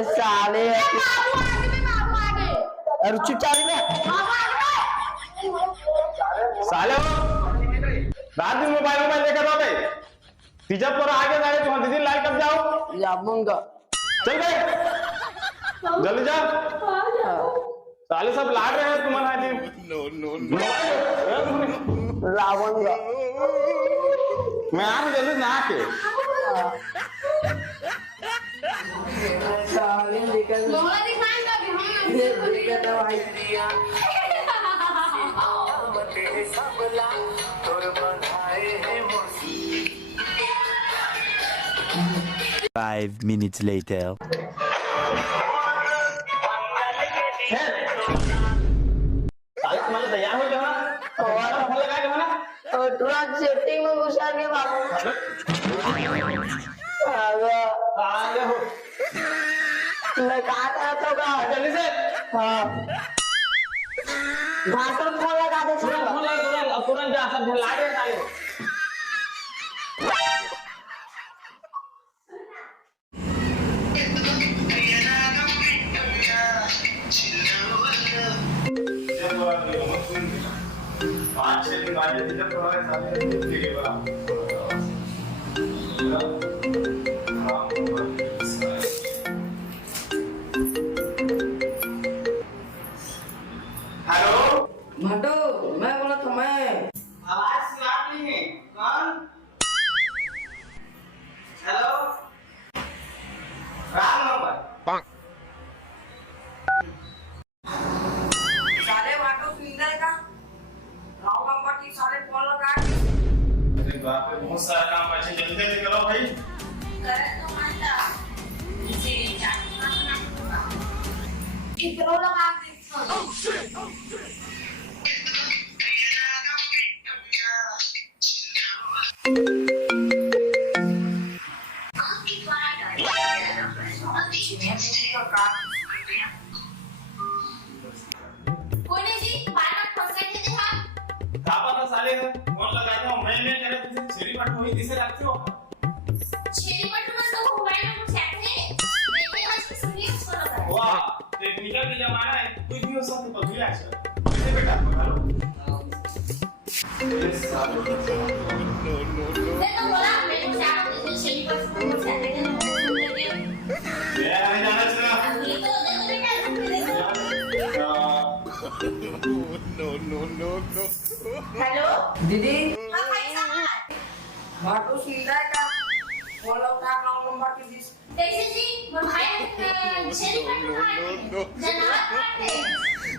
ये साले बाबू आगे। अरे चुपचाप में साले रात दिन मोबाइल देखत होते तिच्या पोरं आगे झाले तुम्हाला दीदी लाईट कब जाओ जाऊंगा चल गए जल्दी जा साले सब लाड रहे हैं तुम्हारा लाऊंगा मैं आ रहा जल्दी ना के साले निकल मोहला दिखाएंगे अभी निकल भाई 5 minutes later. साले तुम्हाला तैयार हो जाओ ना और फोन लगा के ना और तुरंत सेटिंग में घुसा के बाबू आगे हो मैं कहा था तो का जल्दी से हाँ भाषण फोन लगा दे फोन लगा तुरंत जा सब झला के साले पाँच छह दिन बाद जब थोड़ा साले ठीक है बड़ा हेलो मंटू मैं बोला था मैं आवाज सुना नहीं है कौन हेलो राम नंबर सारे वाटो सुंदर का राव नंबर की सारे फोन लगा अरे बाप रे बहुत सारा काम बचे जल्दी जल्दी करो भाई करे तो मानता इसे जाना इतना लगा दे कोई नहीं जी बार फोन करके दिखा कापा का साले है फोन लगाते हो मैं करे तुझे छेरी पट वही दिसे रखते हो छेरी पट में तो मोबाइल में कुछ है देखिए आज सुनिए उसको लगा वाह टेक्निकल का जमाना है कुछ भी हो सकता है बदलिए आजकल कैसे बेटा बता लो मैं तो बोला मेरे को क्या छेरी पट में कुछ है लेकिन मेरा नहीं जाना चला ये तो देखो बेटा हेलो दीदी हाँ भाई साहब वाटो सुंदर का फोन लगा राव नंबर की दिस कैसे जी भाई छेरी पट में जनाब काटे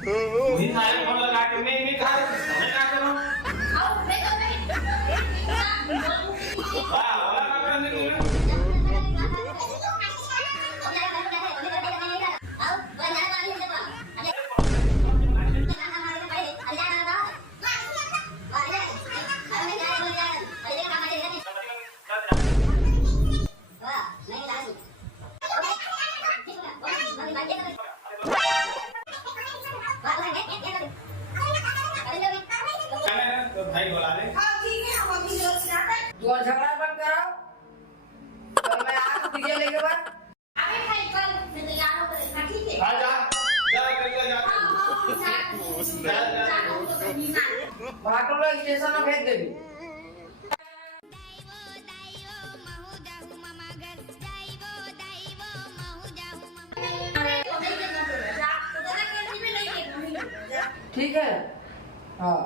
वही साले फोन लगा के मैं कहा मैं क्या करूं आओ मैं तो नहीं वाह वाला का करने के लिए तो भाई बोला दे तू और झगड़ा बंद करो और मैं आ डीजे लेके बाद ठीक है हाँ जा जा वाटो लो स्टेशन में भेज देबी ठीक है हाँ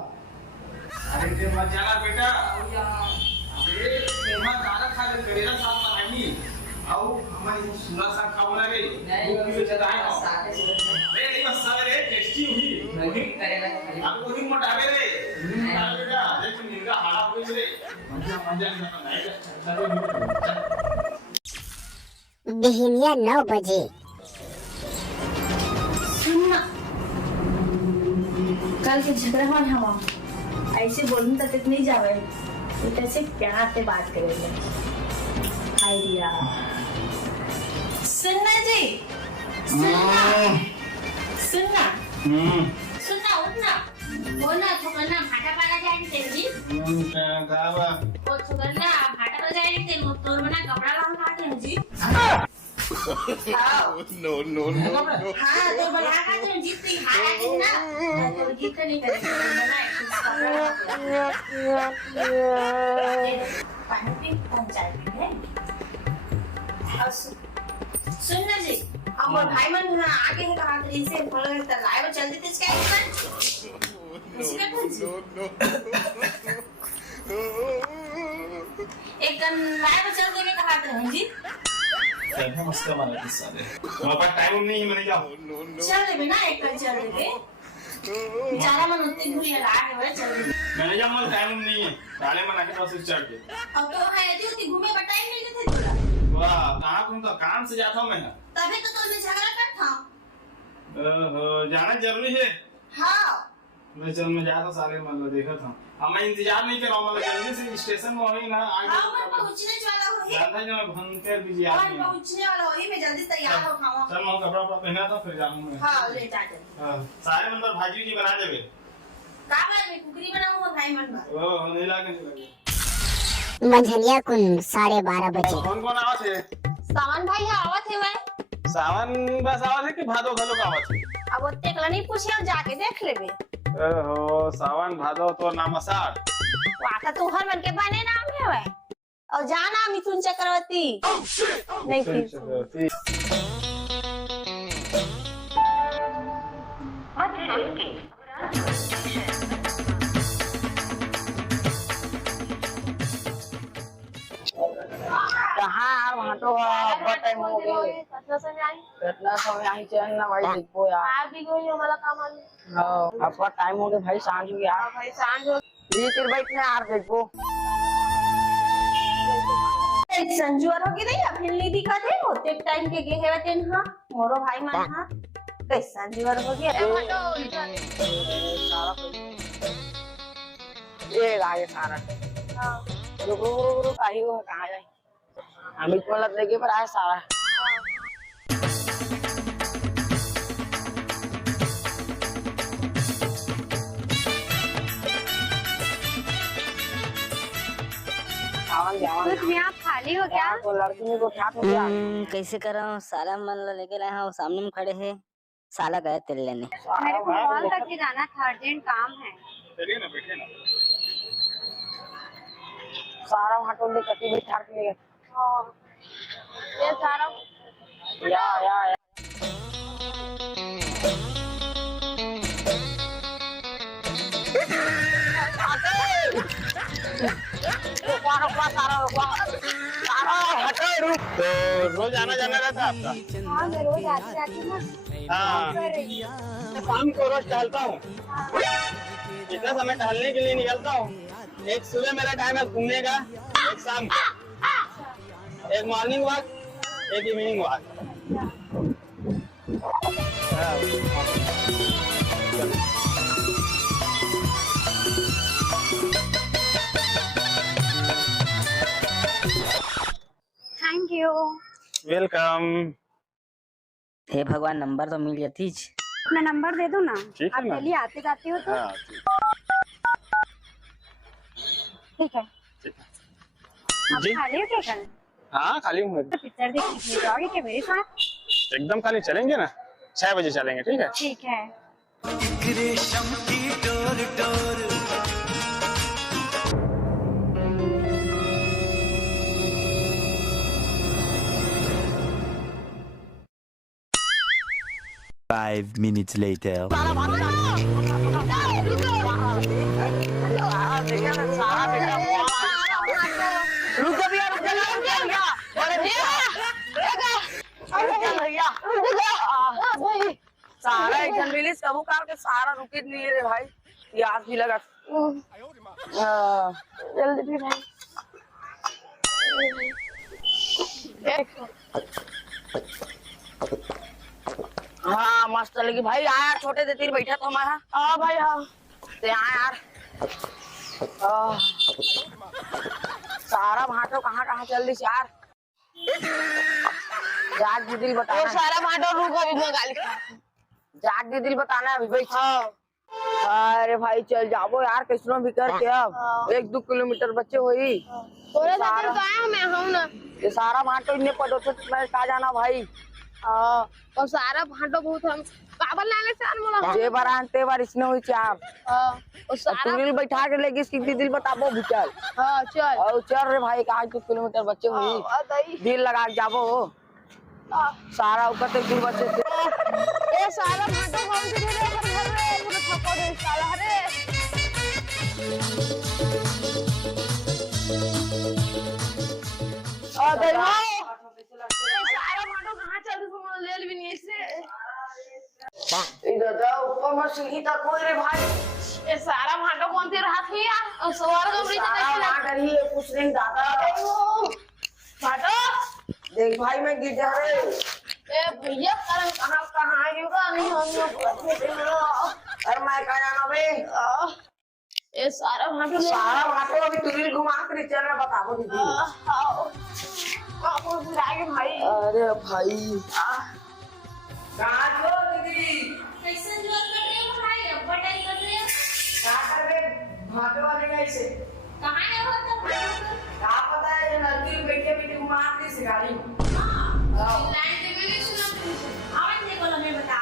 अरे ते मत जाना बेटा अरे तेव्हा दादा खाले करेला साथ बनाई आओ हमारी सुना सा खावला रे नहीं अरे नहीं बस रे टेस्टी हुई नहीं करेगा खाली आपको ही मोटावे रे बेटा देख निंगा हाड़ा हुई रे मजा मजा नहीं बिहनिया 9 बजे। सुनना कल के झगड़ा हुआ हम ऐसे बोलने तक नहीं जावे तो कैसे प्यार से बात करेंगे आइडिया सुनना जी सुनना सुनना उठना वो ना छोकरना भाटा पाला जाएगी तेरी गावा वो छोकरना भाटा पाला जाएगी तेरी तोर बना कपड़ा लाऊं काटे जी हाँ No, no, no, no. हाँ तो बनाएगा तो जितनी खाएगी ना तो जितना नहीं करेगा पानी पंचायत है। और सुन ना जी अब भाई मन आगे है कहा तो इनसे फॉलो करता लाइव चल देते इसका एक गन लाइव चल देवे कहा तो हैं जी क्या मस्त मारा किस्सा दे मेरे पास टाइम नहीं है मैंने क्या चल देवे ना एक गन चल देवे बेचारा मन उतने घुरी लगा है चल देवे मैंने क्या मतलब टाइम नहीं है डाले मना के बस चढ़ के अब तो है थी घूमे बताई नहीं थे तोरा वाह कहां घूमता काम से जाता हूं मैं तभी तो तुमने झगड़ा करता ओहो जाना जरूरी है हाँ मैं चल मैं जाता सारे मतलब देखा था अब मैं इंतजार नहीं कर रहा हूं मतलब जल्दी से स्टेशन में होई ना आगे हाँ मैं पहुंचने वाला हूँ जानता है ना मैं भंकर बिजी और आदमी हूं पहुंचने वाला हूँ मैं जल्दी तैयार हो खाऊं चल मैं कपड़ा वपड़ा पहना था फिर जाऊंगा मैं हाँ ले जाते हां सारे मतलब भाजी जी बना देबे का बात में कुकरी बनाऊंगा भाई मन में ओ नहीं लगे मंझलिया कुन 12:30 बजे। कौन कौन आवत है सावन भाई है आवत है वह सावन बस आवत है कि भादो घलो का आवत है अब ओते कला नहीं पूछे अब जाके देख लेबे ओहो सावन भादो तो नाम अषाढ़ वाटा तू हर मन के बने नाम है वह और जाना मिथुन चक्रवर्ती नहीं फिर कहाँ यार वहाँ तो बहुत टाइम हो गया कितना समय आई कितना समय आई चल ना भाई देखो यार आप भी गई हमारा काम आने हाँ अब बहुत टाइम हो गया भाई सांझ हो गया भाई सांझ हो फिर बैठने यार देखो एक संजू और होगी नहीं अब हिलनी दिखा दे होते टाइम के गे है तेन हां मोरो भाई मन हां कैसा संजू और हो गया ये लागे सारा रुक रुक रुक रुक आई हो कहाँ जाए अमित वाला लेके पर आया सारा सावन जावन तुम्हें आप खाली हो क्या तो लड़की ने को उठा तो दिया कैसे कर रहा हूँ साला मन लेके लाया हूँ सामने में खड़े हैं साला गए तेल लेने मेरे को मॉल तक के जाना था अर्जेंट काम है चलिए ना बैठे ना सारा वहाँ तो कटी बिठा के लिए ये सारा या तो रोज आना जाना रहता है आपका हाँ मैं रोज आती जाती हूँ हाँ शाम को रोज टहलता हूँ इतना समय टहलने के लिए निकलता हूँ एक सुबह मेरा टाइम है घूमने का एक शाम को एक मॉर्निंग वॉक एक evening walk thank you welcome हे भगवान नंबर तो मिल जाती मैं नंबर दे दूँ ना ठीक है आप ना। डेली आते जाते हो तो हाँ ठीक है आप जी खाली हो क्या कल हाँ खाली हूँ तो पिक्चर देखने जाओगे क्या मेरे साथ एकदम खाली चलेंगे ना 6 बजे चलेंगे ठीक है ठीक है रेशम की डोर डोर 5 minutes later. सारा एक जन रिलीज कबू कार के सारा रुके नहीं रे भाई याद भी लगा जल्दी भी भाई हाँ मस्त लगी भाई आया छोटे से तीर बैठा तो हमारा हाँ भाई हाँ ते यार सारा भाटो कहाँ चल रही यार जाट दीदी बताना सारा भाटो रुको अभी मैं गाली जाट दीदी बताना है अभी भाई हाँ अरे भाई चल जाओ यार किसनो भी करके अब 1-2 किलोमीटर बच्चे हुई थोड़े सारा तो आया मैं हम ना ये सारा भाटो इन्ने पदो तो मैं कहा जाना भाई और सारा भाटो बहुत हम काबल नाले से आन मोला जे बार आनते बार इसने हुई चाप और सारा तुरिल बैठा के लेगी इसकी दिल बताबो भूचल हां चल और चल रे भाई 8 किलोमीटर बच्चे हुई दई दिल लगा के जाबो सारा ऊपर तक दूर बच्चे ए सारा भाटो कौन से रे घर रे पूरा थको दे साला रे आ गई हो सारा भाटो कहां चल रही तुम ले भी नहीं इससे इधर जाओ ऊपर में सीढ़ी तक कोई रे भाई ये सारा भाटो कौन से रात है यार और सवार को भी सारा वहाँ करी है कुछ नहीं दादा भाटो देख भाई मैं गिर जा रहे ए भैया करम कहां आएगा नहीं हम अरे मैं कहा जाना बे ये सारा भाटो सारा भाटो अभी तुरिल घुमा के चल रहा बताबो दीदी आपको बुलाएंगे भाई अरे भाई कहाँ जो दीदी कैसे जोर कर रहे हो भाई अब बटाई कर रहे हो क्या कर रहे भाटो वाले कैसे कहाँ है वो तो क्या पता है ये लड़की बैठे बैठे घुमा के इस गाड़ी में लाइन से मैंने सुना आवाज नहीं बोलो मैं बता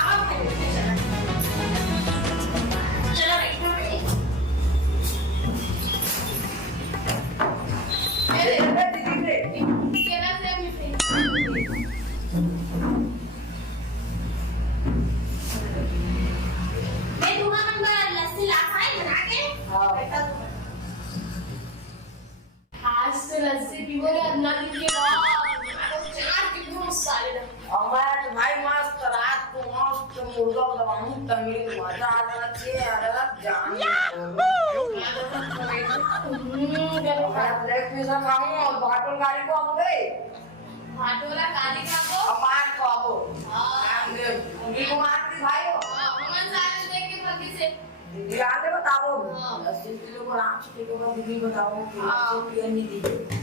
आवाज नहीं चलो भाई केला से भी मैं तुम्हारा नंबर लस्सी ला खाई बना के आज से लस्सी पीवोगे अपना दिन के बाद 4 किलो साले हमारे भाई मस्त रात को मस्त मुर्गा दबाऊं तमिल मजा आ जाना चाहिए यार जान मैं ब्लैक पिज्जा खाऊं और भाटो गाड़ी को अब गए भाटोला काली का को हमारे को अब हमने उन्हीं को मारती भाई हो हमन सारे देख के फगी से दीदी आगे बताओ 80 किलो को राम से के बाद दीदी बताओ कि पिया नहीं दी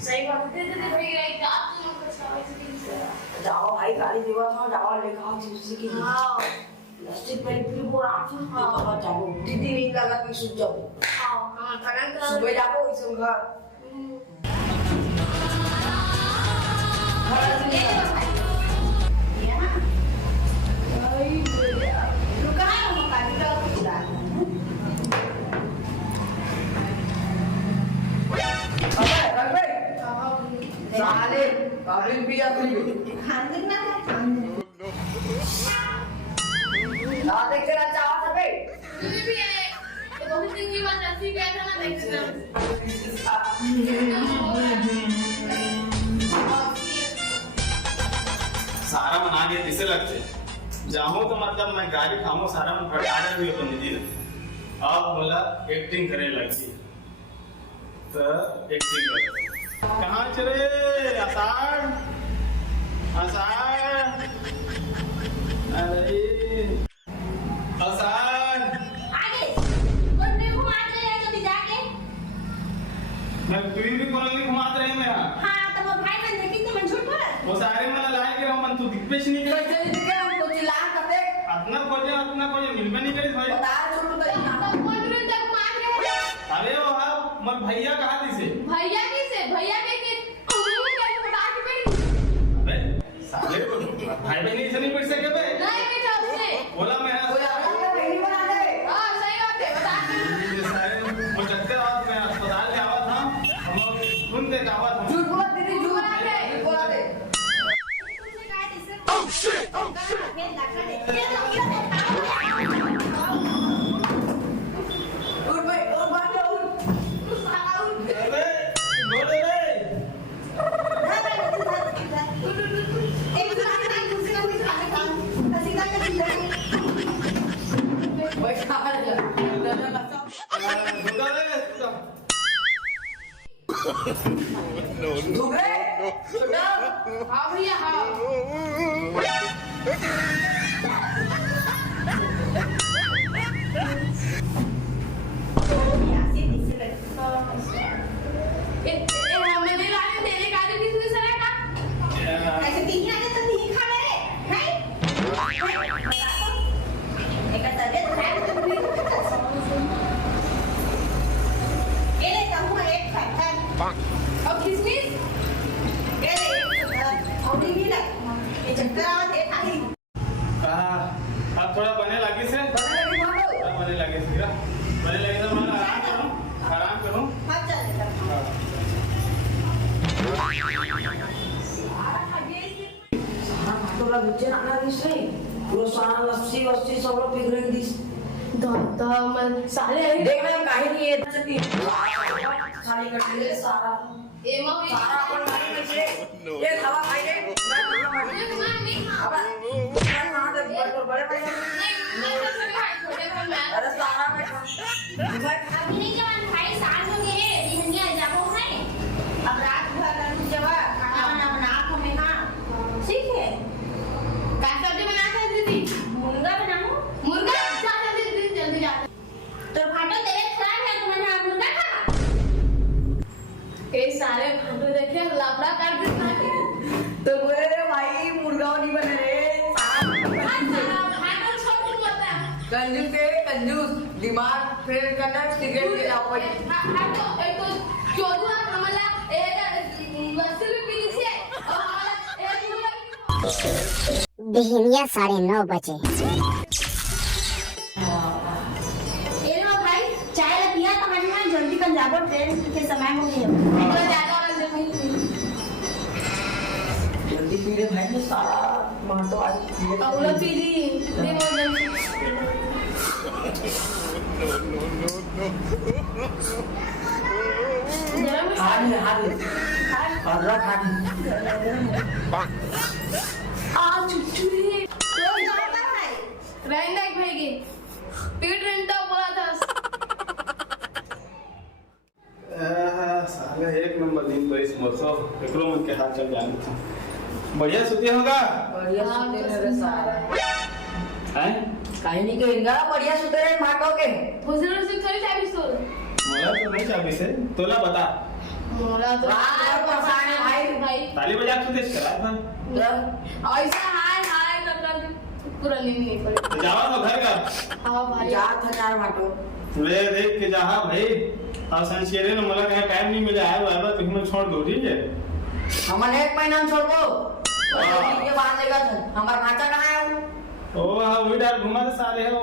सही बात है दे भाई रही रात को कुछ ऐसे दिन से जाओ भाई गाड़ी देवा था जाओ लेकर आओ किसी की लस्सी पे फिर वो राम से के बाद जाओ दीदी नहीं लगा कि सुन जाओ हां थकान करा सुबह जाओ इस घर साले काबिल भी आखिरी खाने ना है ना देख चला चावा सबे तुम्हें भी है ये बहुत दिन की बात लस्सी पिया था ना देखना सारा बना के किसे लगते जाऊँ तो मतलब मैं गाड़ी खाऊं सारा में फटाने भी अपन दीदी अब बोला एक्टिंग करे लगती तो एक्टिंग कर कहाँ चले आषाढ़ आषाढ़ अरे आषाढ़ आगे और मैं घुमा के ले कभी जाके मैं तुरी भी कोलोनी घुमाते रहे मैं हां तो वो भाई बन देखी तो मैं झूठ बोला वो सारे मला लाए के मन तू दिखपेश नहीं करे कैसे दिखे हमको चिल्ला करते अपना खोजे मिल में नहीं करे भाई बता छोटू कहीं ना तो कौन भी तक मार रहे अरे वो हाँ मत भैया कहा थी से भैया की से भैया के कैसे बता के बेटी अबे साले को भाई बहन ऐसे नहीं पढ़ सके बे नहीं बेटा उसने बोला मैं कोई अपना बहनी बना दे हां सही बात है बता के ये सारे वो चक्कर आवाज में अस्पताल में आवा था हम सुन दे आवाज हम झूठ बोला दीदी झूठ बोला दे तुमने कहा इससे ओह शिट मैं डॉक्टर दे ये डॉक्टर उठ भाई और बात है उठ अबे बोले रे भाई कहाँ जा बोला रे धुबे छोटा हां भैया हां मैंने लाने तेरे गाड़ी किसने सरा का ऐसे पीने आने तो नहीं खा रहे हैं एक तबीयत खराब पूरा सारा लस्सी वस्सी सब लोग पिघल दिस मन साले आई देख रहे काहे नहीं है चली खाली कर दे सारा ए मम्मी सारा अपन गाड़ी में से ये खावा खाई ले मम्मी हां दे बड़े बड़े नहीं मैं खाई छोटे पर मैं अरे सारा में खा अभी नहीं जवान भाई साल हो गए दिहनिया जाबो है अब रात भर जवा खाना वाना बना को में हां ठीक है का सब्जी बनाते हैं दीदी मुर्गा बनाऊं मुर्गा जा जल्दी जल्दी जा तो फाटो तेरे खराब है तुम्हारा मुर्गा खा ए सारे फाटो देखे लापड़ा कर देता है तो बोले रे भाई मुर्गा नहीं बने रे फाटो छोड़ मत कंजूस के कंजूस दिमाग फेल करना सिगरेट के जाओ भाई फाटो एक तो चोदू हमला एक वसल पी से और हमारा एक मुर्गा दिहनिया 9:30 बजे। ए लो भाई चाय ला पिया तो हम जल्दी कर जाबो ट्रेन के समय हो गया इतना ज्यादा वाला देखो जल्दी पी ले भाई ने सारा माटो आज कौला पी ली दे मोर जरा मैं हाथ आ चुटुरी तो जाता है रहने भाई की पीट रेंटा बोला था साला एक नंबर दिन तो इस मौसम एकरो मन के हाथ चल जाने था बढ़िया सुते होगा बढ़िया सुते रे सारा हैं काहे नहीं कहेगा बढ़िया सुते रे माटो के हुजूर से चल जाबी सो मोला तो नहीं चाबी से तोला बता मोला तो रात पसाने भाई ताली बजा के सुते चला था ऐसा हाय हाय कर पूरा नहीं पड़े तो जावा तो घर का हां भाई जा था चार माटो ले देख के जा भाई और संशेरे ने मला कहे टाइम नहीं मिला है बार-बार तुम्हें मैं छोड़ दो ठीक है हमन एक महीना छोड़ दो के बाद लेगा हमारा भाचा कहां है ओ हां वही डाल घुमा दे साले है वो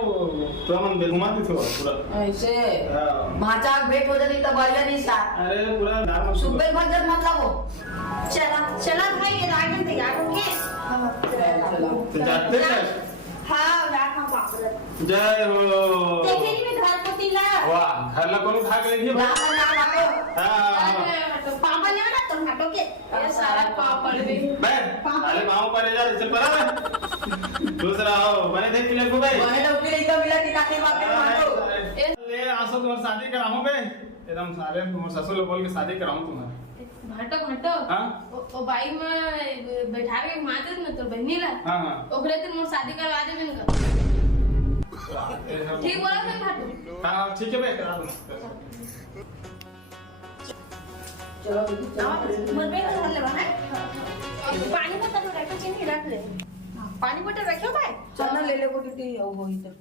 तो हम घुमाते थे पूरा ऐसे हाँ। भाचा भेंट हो जाती तब बढ़िया नहीं सा अरे पूरा डाल मत सुबह भजन मतलब हो चला चला भाई ये राजन तैयार हो के तो जाते हैं हां रात में पापड़ जय हो देखे नहीं मैं घर को तिला वाह घर ला कोनो खा के नहीं रात में ना माटो हां तो पापा ले ना तुम हटो के ये सारा पापड़ भी बैठ अरे माओ पर जा चल पर दूसरा आओ बने थे किले को भाई बने डॉक्टर नहीं तो मिला कि काके बात के माटो ले आसो तुम्हारी शादी कराऊं बे एकदम सारे तुम्हारे ससुर लोग बोल के शादी कराऊं तुम्हारी घटो घटो हां ओ बाइक में बैठा के माते न तो बहनी ला हां हां ओकरे दिन मोर शादी करवा दे मैंने ठीक बोला था घटो हां ठीक है बे करा दो चलो मुर्गे को धर ले भाई पानी बोतल रख के नहीं रख ले पानी बोतल रखियो भाई चल ना ले ले को टिटी हो इधर